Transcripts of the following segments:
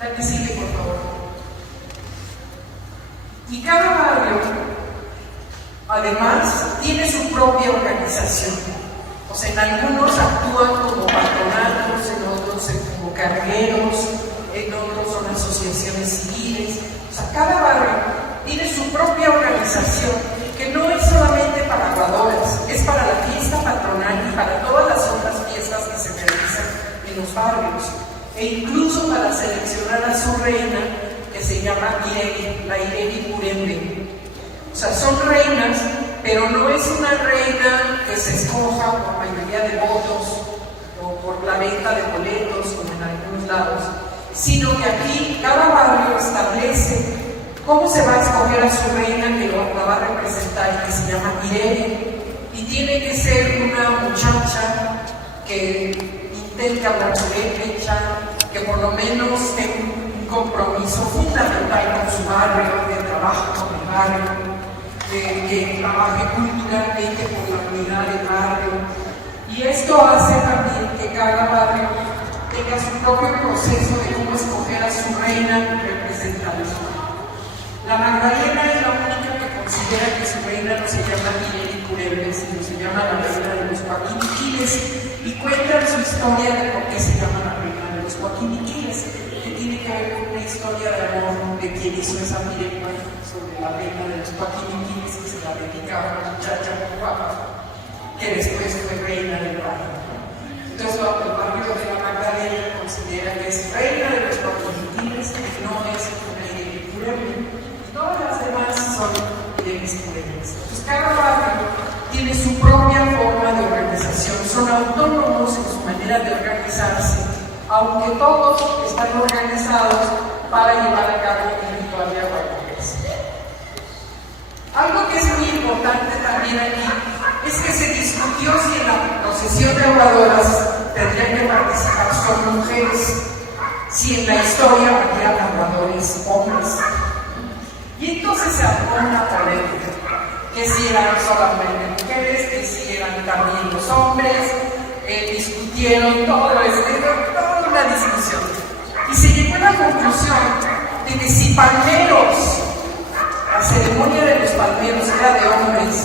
La que sigue, por favor. Y cada barrio, además, tiene su propia organización. O sea, en algunos actúan como patronatos, en otros como cargueros, en otros son asociaciones civiles. O sea, cada barrio tiene su propia organización, que no es solamente para aguadoras, es para la fiesta patronal y para todas las otras fiestas que se realizan en los barrios, e incluso para seleccionar a su reina, que se llama Ireri, la Ireri Curembe. O sea, son reinas, pero no es una reina que se escoja por mayoría de votos o por la venta de boletos, como en algunos lados, sino que aquí cada barrio establece cómo se va a escoger a su reina que la va a representar, que se llama Ireri, y tiene que ser una muchacha que intente hablar purépecha, que por lo menos tenga un compromiso fundamental con su barrio, de trabajo con el barrio, que trabaje culturalmente por la unidad del barrio. Y esto hace también que cada barrio tenga su propio proceso de cómo escoger a su reina representante. La Magdalena es la única que considera que su reina no se llama Ireri Curembe, sino se llama la reina de los Joaquiniquiles, y cuenta su historia de por qué se llama la reina de los Joaquiniquiles, que tiene que ver con una historia de amor de quien hizo esa pirema sobre la reina de los Joaquiniquiles, que se la dedicaba a una muchacha muy guapa, que después fue reina del barrio. Entonces el barrio de la Magdalena considera que es reina de los Joaquiniquiles, que no es una Ireri Curembe. Todas las demás son Ireris Curembes. Entonces, cada barrio tiene su propia forma de organización, son autónomos en su manera de organizarse, aunque todos están organizados para llevar a cabo el ritual de aguadoras. Algo que es muy importante también aquí es que se discutió si en la procesión de aguadoras tendrían que participar solo mujeres, si en la historia había aguadores hombres. Y entonces se armó una polémica, que si eran solamente mujeres, que si eran también los hombres, discutieron toda una discusión. Y se llegó a la conclusión de que si palmeros, la ceremonia de los palmeros era de hombres,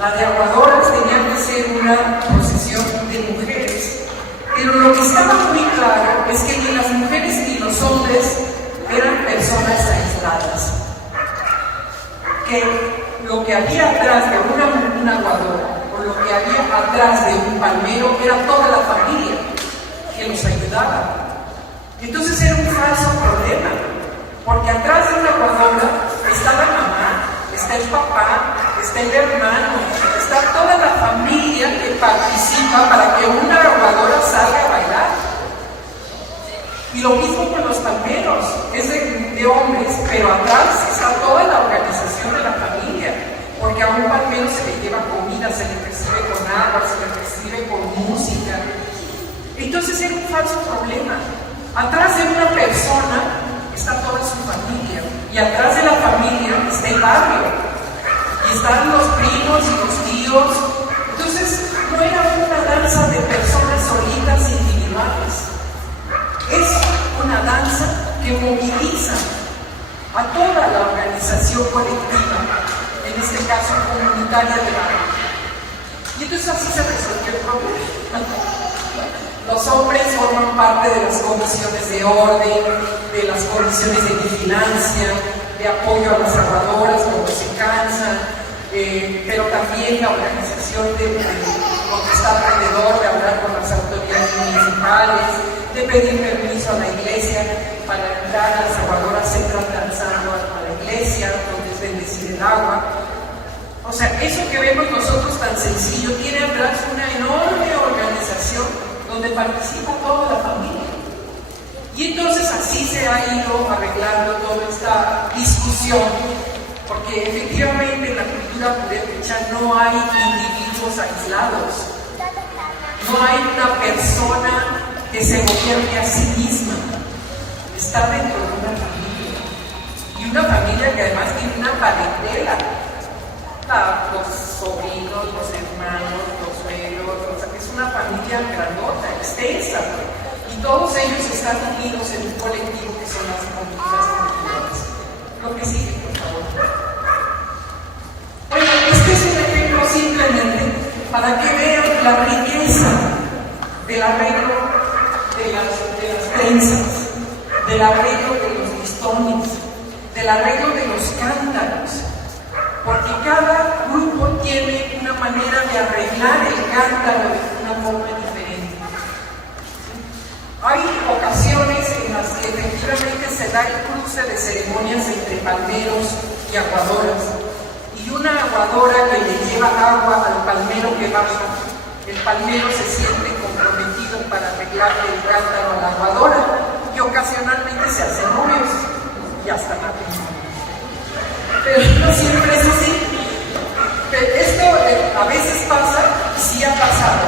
la de aguadoras tenía que ser una procesión de mujeres. Pero lo que estaba muy claro es que ni las mujeres ni los hombres eran personas aisladas, que lo que había atrás de una aguadora o lo que había atrás de un palmero era toda la familia que los ayudaba. Entonces era un falso problema, porque atrás de una aguadora está la mamá, está el papá, está el hermano, está toda la familia que participa para que una aguadora salga a bailar. Y lo mismo con los palmeros, es de hombres, pero atrás está toda la organización de la familia, porque a un palmero se le lleva comida, se le recibe con agua, se le recibe con música. Entonces era un falso problema. Atrás de una persona está toda su familia, y atrás de la familia está el barrio, y están los primos y los tíos. Entonces no era una danza de personas solitas individuales. Es una danza que moviliza a toda la organización colectiva, en este caso comunitaria de barrio. Y entonces así se resolvió el problema. Los hombres forman parte de las comisiones de orden, de las comisiones de vigilancia, de apoyo a las aguadoras cuando se cansan, pero también la organización de lo que está alrededor, de hablar con las autoridades municipales, de pedir permiso a la iglesia para entrar. Las aguadoras entran danzando a la iglesia, donde es bendecir el agua. O sea, eso que vemos nosotros tan sencillo tiene atrás una enorme organización donde participa toda la familia. Y entonces así se ha ido arreglando toda esta discusión, porque efectivamente en la cultura purépecha no hay individuos aislados, no hay una persona que se gobierne a sí misma, está dentro de una familia, y una familia que además tiene una parentela, los sobrinos, los hermanos, los suegros, o sea, es una familia grandota, extensa, y todos ellos están unidos en un colectivo son las comunidades. Lo que sigue, por favor. Bueno, este es un ejemplo simplemente para que vean la riqueza del arreglo de las trenzas, del arreglo de los listones, del arreglo de los cántaros, porque cada grupo tiene una manera de arreglar el cántaro de una forma diferente. Hay ocasiones en las que efectivamente se da el cruce de ceremonias entre palmeros y aguadoras, y una aguadora que le lleva agua al palmero que baja, el palmero se siente comprometido para arreglarle el cántaro a la aguadora, y ocasionalmente se hacen novios y hasta matrimonios. Pero no siempre es así. Esto a veces pasa, y sí ha pasado,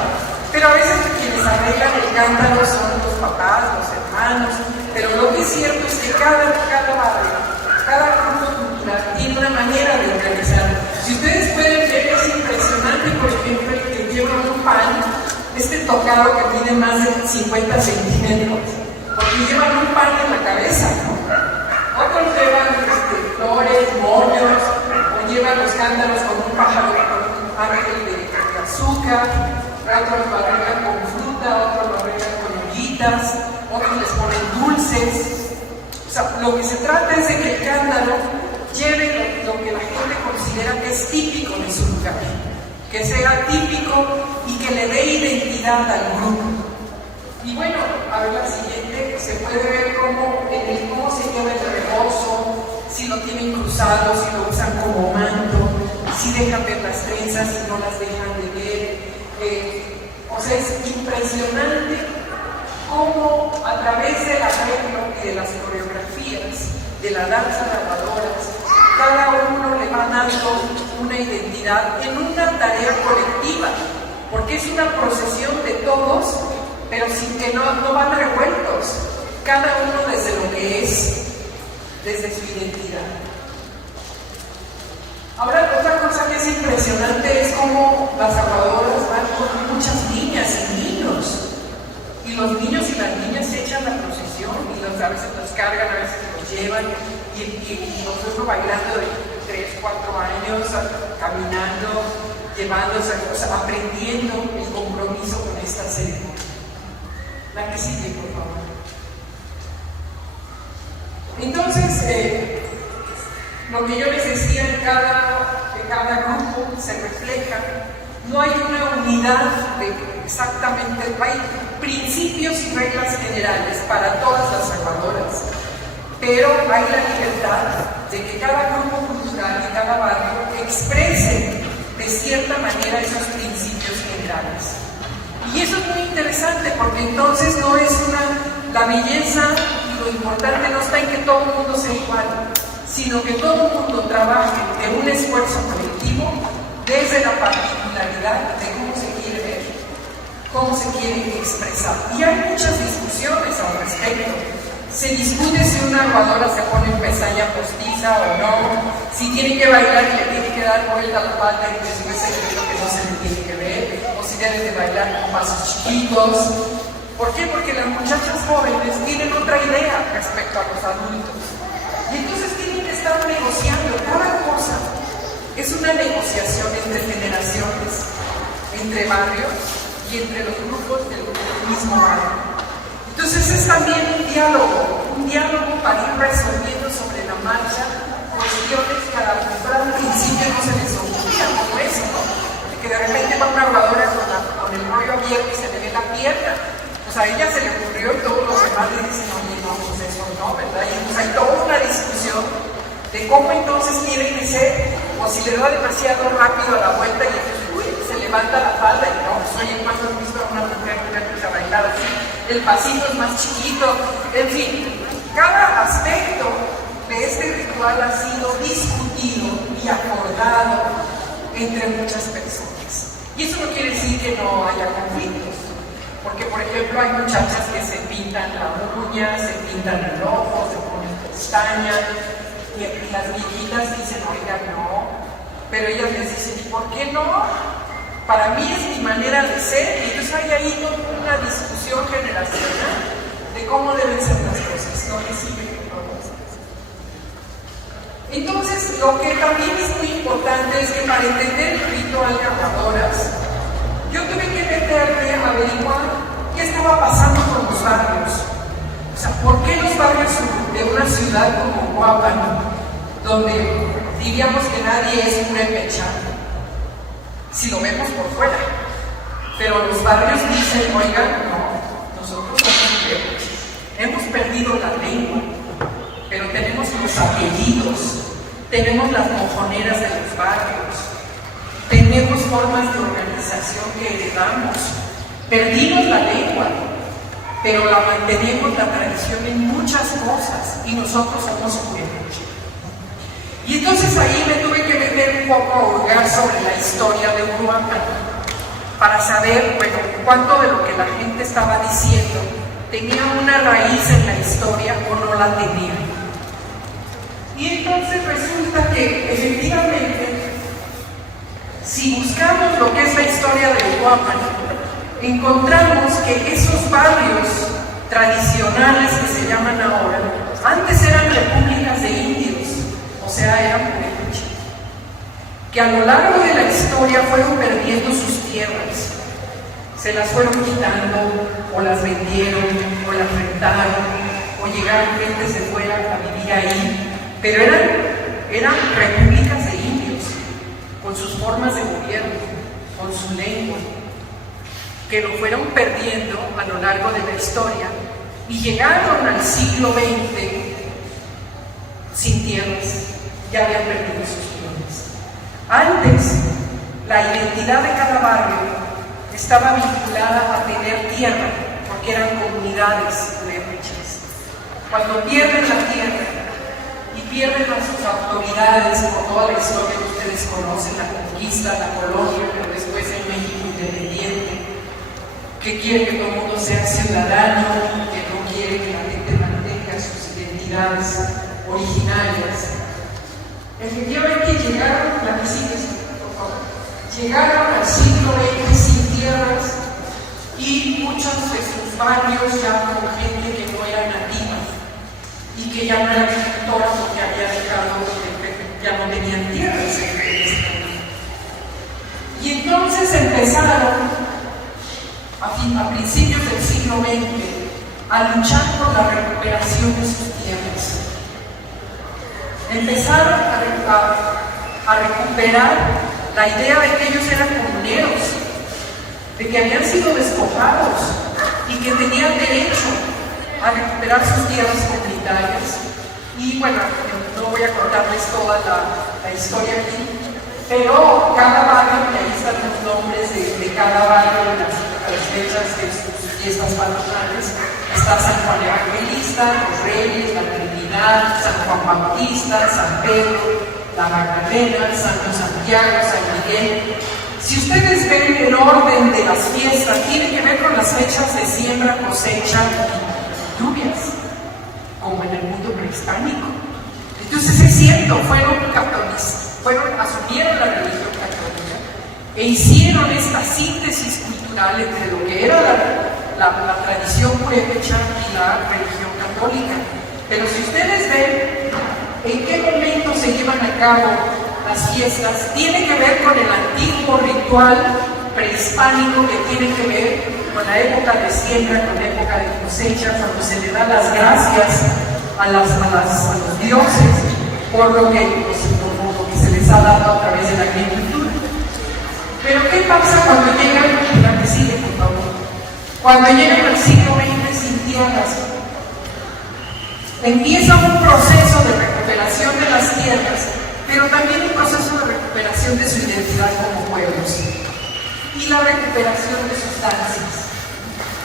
pero a veces quienes arreglan el cántaro son los papás, los hermanos, pero lo que es cierto es que cada barrio, cada grupo cultural tiene una manera de organizar. Si ustedes pueden ver, es impresionante, por ejemplo, el que lleva un pan, este tocado que mide más de 50 centímetros, porque llevan un pan en la cabeza, ¿no? Otros llevan flores, moños, o llevan los cántaros con un pájaro, con un ángel de azúcar, otros lo arreglan con fruta, otros lo arreglan con ollitas, otros les ponen dulces. O sea, lo que se trata es de que el cántaro lleve lo que la gente considera que es típico de su lugar, que sea típico y que le dé identidad al grupo. Y bueno, a ver la siguiente, se puede ver cómo se lleva el rebozo, si lo tienen cruzado, si lo usan como manto, si dejan ver las trenzas, si no las dejan de ver. O sea, es impresionante cómo a través del arreglo y de las coreografías de la danza de aguadoras, cada uno le va dando una identidad en una tarea colectiva, porque es una procesión de todos, pero sin que no van revueltos, cada uno desde lo que es, desde su identidad. Ahora, otra cosa que es impresionante es cómo las aguadoras van con muchas niñas y niños, y los niños y las niñas se echan la procesión, y a veces los cargan, a veces los llevan, y nosotros bailando de 3, 4 años, caminando, llevándose, o sea, aprendiendo el compromiso con esta ceremonia. La que sigue, por favor. Entonces, lo que yo les decía, en cada grupo se refleja, no hay una unidad exactamente, hay principios y reglas generales para todas las aguadoras, pero hay la libertad de que cada grupo cultural y cada barrio exprese de cierta manera esos principios generales. Y eso es muy interesante, porque entonces no es la belleza y lo importante no está en que todo el mundo sea igual, sino que todo el mundo trabaje en un esfuerzo colectivo desde la particularidad de cómo se quiere ver, cómo se quiere expresar. Y hay muchas discusiones al respecto. Se discute si una aguadora se pone pestaña postiza o no, si tiene que bailar y le tiene que dar vuelta a la espalda y después se ve lo que no se le tiene que ver, o si debe de bailar con pasos chiquitos. ¿Por qué? Porque las muchachas jóvenes tienen otra idea respecto a los adultos. Y entonces tienen que estar negociando. Cada cosa es una negociación entre generaciones, entre barrios y entre los grupos del mismo barrio. Entonces es también un diálogo para ir resolviendo sobre la marcha cuestiones que al principio no se les ocurría, como eso, ¿no? De que de repente va una aguadora con el rollo abierto y se le ve la pierna. Pues a ella se le ocurrió y todos los demás le dicen, oye, no, pues eso no, ¿verdad? Y entonces hay toda una discusión de cómo entonces tiene que ser, o si le da demasiado rápido a la vuelta y entonces, se levanta la falda y no, pues oye, ¿cuándo has visto a una mujer que a bailar así? El pasito es más chiquito, en fin, cada aspecto de este ritual ha sido discutido y acordado entre muchas personas. Y eso no quiere decir que no haya conflictos, porque por ejemplo hay muchachas que se pintan la uña, se pintan el ojo, se ponen pestañas, y las viejitas dicen, oiga, no, pero ellas les dicen, ¿y por qué no? Para mí es mi manera de ser, y entonces hay ahí una discusión generacional de cómo deben ser las cosas, ¿no? Que sigue. Entonces, lo que también es muy importante es que para entender el ritual de aguadoras, yo tuve que meterme a averiguar qué estaba pasando con los barrios. O sea, ¿por qué los barrios de una ciudad como Uruapan, donde diríamos que nadie es purépecha, si lo vemos por fuera? Pero los barrios dicen, oigan, no, nosotros somos purépechas. Hemos perdido la lengua, pero tenemos los apellidos, tenemos las mojoneras de los barrios, tenemos formas de organización que heredamos. Perdimos la lengua, pero la mantenemos la tradición en muchas cosas y nosotros somos purépechas. Y entonces ahí me tuve que meter un poco a hurgar sobre la historia de Uruapan para saber, bueno, cuánto de lo que la gente estaba diciendo tenía una raíz en la historia o no la tenía. Y entonces resulta que efectivamente, si buscamos lo que es la historia de Uruapan, encontramos que esos barrios tradicionales que se llaman ahora, antes eran repúblicas de indios, o sea, eran purépechas, que a lo largo de la historia fueron perdiendo sus tierras, se las fueron quitando, o las vendieron, o las rentaron, o llegaron gentes de fuera a vivir ahí, pero eran repúblicas de indios, con sus formas de gobierno, con su lengua, que lo fueron perdiendo a lo largo de la historia y llegaron al siglo XX sin tierras, ya habían perdido sus tierras. Antes, la identidad de cada barrio estaba vinculada a tener tierra, porque eran comunidades purépechas. Cuando pierden la tierra y pierden a sus autoridades por toda la historia que ustedes conocen, la conquista, la colonia, pero después el México independiente, que quiere que todo el mundo sea ciudadano, que no quiere que la gente mantenga sus identidades originarias. Efectivamente llegaron, la que sigue, por favor, llegaron al siglo XX sin tierras y muchos de sus barrios ya con gente que no era nativa y que ya no era agricultora porque había dejado, ya no tenían tierras. Y entonces empezaron a principios del siglo XX a luchar por la recuperación de sus tierras. Empezaron a recuperar la idea de que ellos eran comuneros, de que habían sido despojados y que tenían derecho a recuperar sus tierras comunitarias. Y bueno, no voy a contarles toda la historia aquí, pero cada barrio, que ahí están los nombres de cada barrio en las fechas de sus fiestas patronales, está San Juan Evangelista, los Reyes, la Trinidad, San Juan Bautista, San Pedro, la Magdalena, Santo Santiago, San Miguel. Si ustedes ven el orden de las fiestas, tiene que ver con las fechas de siembra, cosecha y lluvias, como en el mundo prehispánico. Entonces es cierto, asumieron la religión católica e hicieron esta síntesis cultural entre lo que era la tradición purépecha y la religión católica. Pero si ustedes ven en qué momento se llevan a cabo las fiestas, tiene que ver con el antiguo ritual prehispánico que tiene que ver con la época de siembra, con la época de cosecha, cuando se le da las gracias a los dioses por lo que se les ha dado a través de la agricultura. Pero ¿qué pasa cuando llegan, la que sigue, por favor? Cuando llegan al siglo XX sin tierras, empieza un proceso de recuperación de las tierras, pero también un proceso de recuperación de su identidad como pueblos y la recuperación de sus danzas.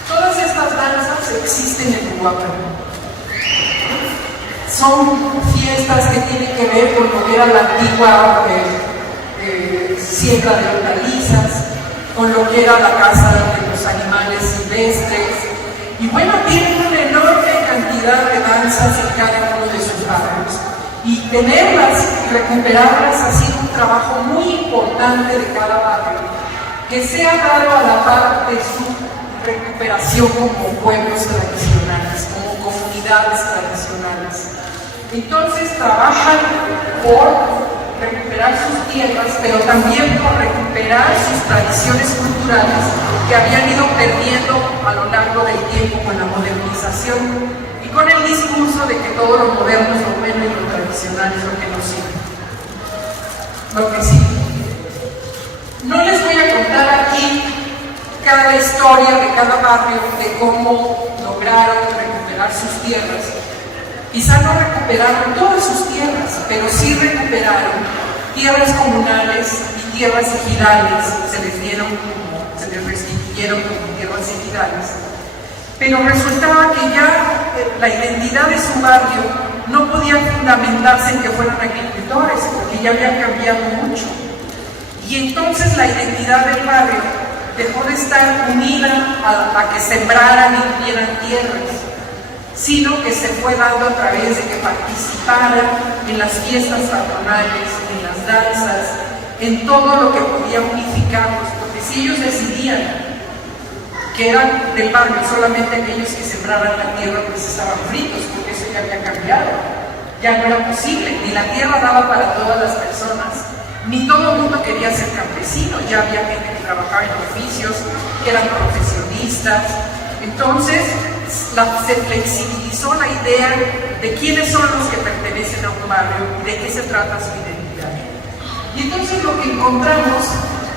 Todas estas danzas existen en Uruapan. Son fiestas que tienen que ver con lo que era la antigua siembra de hortalizas, con lo que era la caza de los animales silvestres. Y bueno, tienen una enorme cantidad de danzas en cada uno de sus barrios. Y tenerlas y recuperarlas ha sido un trabajo muy importante de cada barrio, que se ha dado a la par de su recuperación como pueblos tradicionales, como comunidades tradicionales. Entonces trabajan por recuperar sus tierras, pero también por recuperar sus tradiciones culturales que habían ido perdiendo a lo largo del tiempo con la modernización y con el discurso de que todo lo moderno es lo bueno y lo tradicional es lo que nos sirve. Lo que sí. No les voy a contar aquí cada historia de cada barrio, de cómo lograron recuperar sus tierras. Quizá no recuperaron todas sus tierras, pero sí recuperaron tierras comunales y tierras ejidales, se les restituyeron como tierras ejidales. Pero resultaba que ya la identidad de su barrio no podía fundamentarse en que fueran agricultores, porque ya habían cambiado mucho. Y entonces la identidad del barrio dejó de estar unida a que sembraran y tuvieran tierras, sino que se fue dando a través de que participaran en las fiestas patronales, en las danzas, en todo lo que podía unificarlos, porque si ellos decidían que eran del barrio solamente aquellos que sembraban la tierra, pues estaban fritos, porque eso ya había cambiado, ya no era posible, ni la tierra daba para todas las personas, ni todo el mundo quería ser campesino, ya había gente que trabajaba en oficios, que eran profesionistas. Entonces se flexibilizó la idea de quiénes son los que pertenecen a un barrio y de qué se trata su identidad. Y entonces lo que encontramos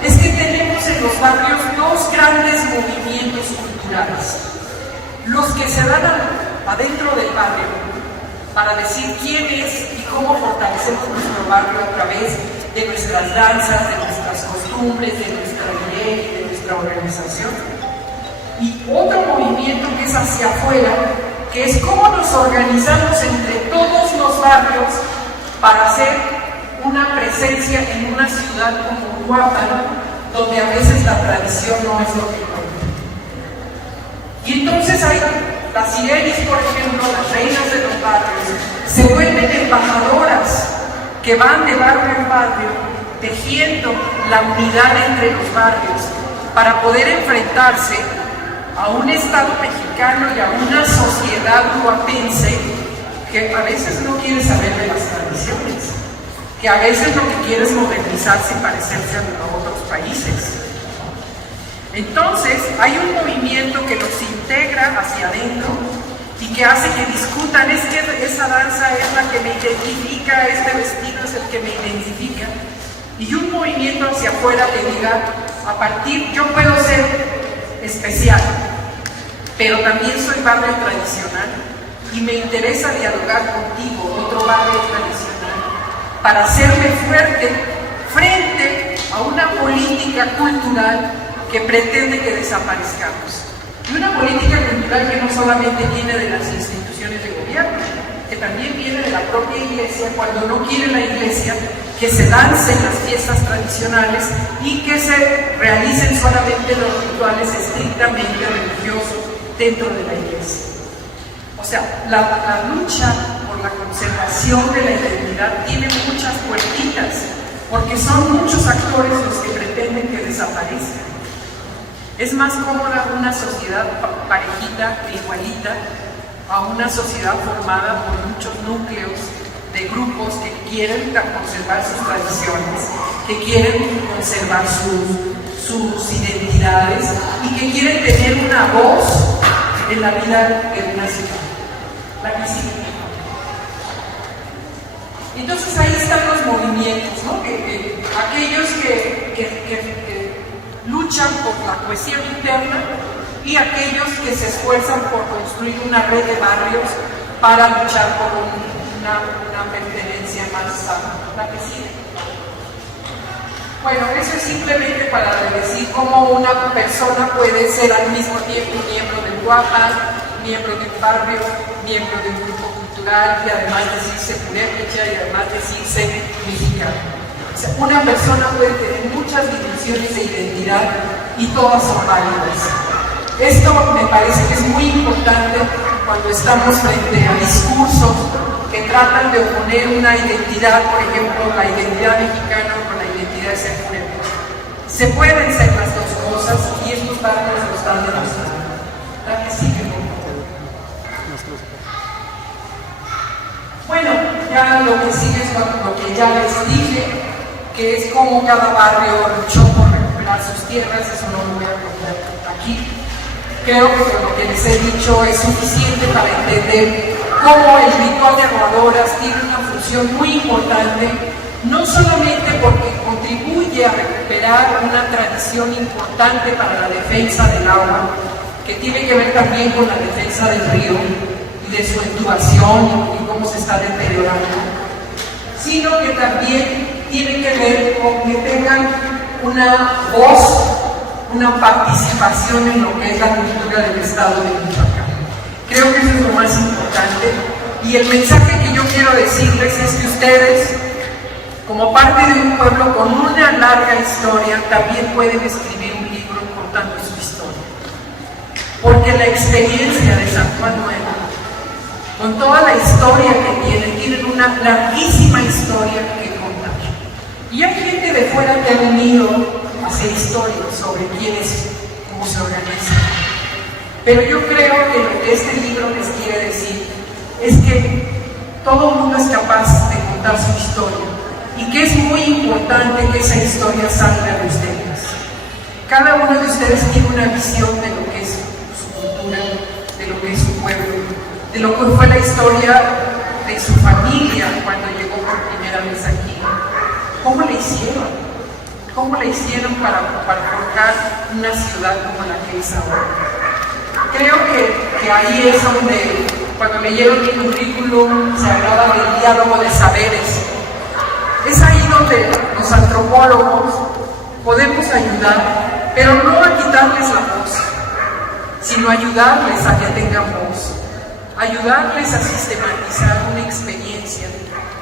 es que tenemos en los barrios dos grandes movimientos culturales. Los que se dan adentro del barrio para decir quién es y cómo fortalecemos nuestro barrio a través de nuestras danzas, de nuestras costumbres, de nuestra ley, de nuestra organización. Y otro movimiento que es hacia afuera, que es cómo nos organizamos entre todos los barrios para hacer una presencia en una ciudad como Uruapan, donde a veces la tradición no es lo que cuenta. Y entonces hay las sirenis, por ejemplo, las reinas de los barrios, se vuelven embajadoras que van de barrio en barrio tejiendo la unidad entre los barrios para poder enfrentarse a un Estado mexicano y a una sociedad uruapense que a veces no quiere saber de las tradiciones, que a veces lo que quiere es modernizarse y parecerse a otros países. Entonces hay un movimiento que los integra hacia adentro y que hace que discutan, es que esa danza es la que me identifica, este vestido es el que me identifica, y un movimiento hacia afuera que diga, yo puedo ser especial, pero también soy barrio tradicional y me interesa dialogar contigo, otro barrio tradicional, para hacerme fuerte frente a una política cultural que pretende que desaparezcamos. Y una política cultural que no solamente viene de las instituciones de gobierno, que también viene de la propia iglesia, cuando no quiere la iglesia que se dancen las fiestas tradicionales y que se realicen solamente los rituales estrictamente religiosos dentro de la iglesia. O sea, la lucha por la conservación de la identidad tiene muchas puertitas, porque son muchos actores los que pretenden que desaparezcan. Es más cómoda una sociedad parejita e igualita a una sociedad formada por muchos núcleos de grupos que quieren conservar sus tradiciones, que quieren conservar sus identidades y que quieren tener una voz en la vida de una ciudad, la que sigue. Entonces ahí están los movimientos, ¿no? Aquellos que luchan por la cohesión interna y aquellos que se esfuerzan por construir una red de barrios para luchar por una pertenencia más sana, la que sigue. Bueno, eso es simplemente para decir cómo una persona puede ser al mismo tiempo miembro del Uruapan, miembro de un barrio, miembro de un grupo cultural y además decirse purépecha y además decirse mexicano. O sea, una persona puede tener muchas dimensiones de identidad y todas son válidas. Esto me parece que es muy importante cuando estamos frente a discursos que tratan de oponer una identidad, por ejemplo, la identidad mexicana con la identidad de ser purépecha. Se pueden ser las dos cosas y estos barrios lo están demostrando. La que sigue, por favor. Bueno, decirles lo que ya les dije, que es como cada barrio luchó por recuperar sus tierras. Eso no lo voy a contar aquí. Creo que con lo que les he dicho es suficiente para entender cómo el ritual de aguadoras tiene una función muy importante, no solamente porque contribuye a recuperar una tradición importante para la defensa del agua, que tiene que ver también con la defensa del río y de su entubación y cómo se está deteriorando, sino que también tiene que ver con que tengan una voz, una participación en lo que es la cultura del Estado de Michoacán. Creo que eso es lo más importante, y el mensaje que yo quiero decirles es que ustedes, como parte de un pueblo con una larga historia, también pueden escribir un libro contando su historia. Porque la experiencia de San Juan Nuevo, con toda la historia que tienen una larguísima historia que contar. Y hay gente de fuera que ha venido a hacer historias sobre quién es, cómo se organiza. Pero yo creo que lo que este libro les quiere decir es que todo el mundo es capaz de contar su historia y que es muy importante que esa historia salga de ustedes. Cada uno de ustedes tiene una visión de lo que es su cultura, de lo que es su pueblo, de lo que fue la historia de su familia cuando llegó por primera vez aquí. ¿Cómo le hicieron? ¿Cómo le hicieron para forjar una ciudad como la que es ahora? Creo que ahí es donde, cuando leyeron mi currículum, se hablaba del diálogo de saberes. Es ahí donde los antropólogos podemos ayudar, pero no a quitarles la voz, sino ayudarles a que tengan voz, ayudarles a sistematizar una experiencia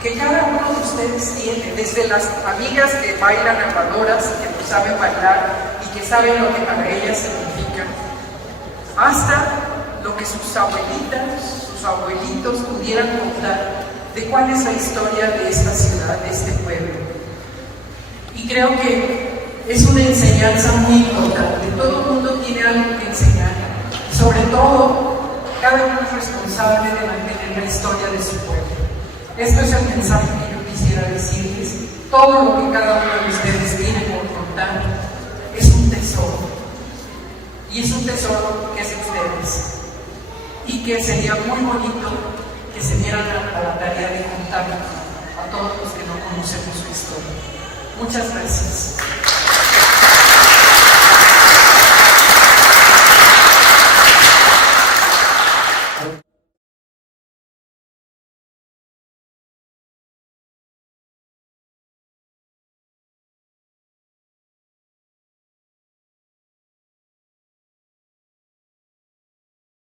que cada uno de ustedes tiene, desde las amigas que bailan aguadoras, que no saben bailar y que saben lo que para ellas significa, hasta lo que sus abuelitas, sus abuelitos pudieran contar de cuál es la historia de esta ciudad, de este pueblo. Y creo que es una enseñanza muy importante. Todo el mundo tiene algo que enseñar. Sobre todo, cada uno es responsable de mantener la historia de su pueblo. Esto es el mensaje que yo quisiera decirles. Todo lo que cada uno de ustedes tiene por contar es un tesoro. Y es un tesoro que es de ustedes. Y que sería muy bonito que se dieran a la tarea de contar a todos los que no conocemos su historia. Muchas gracias.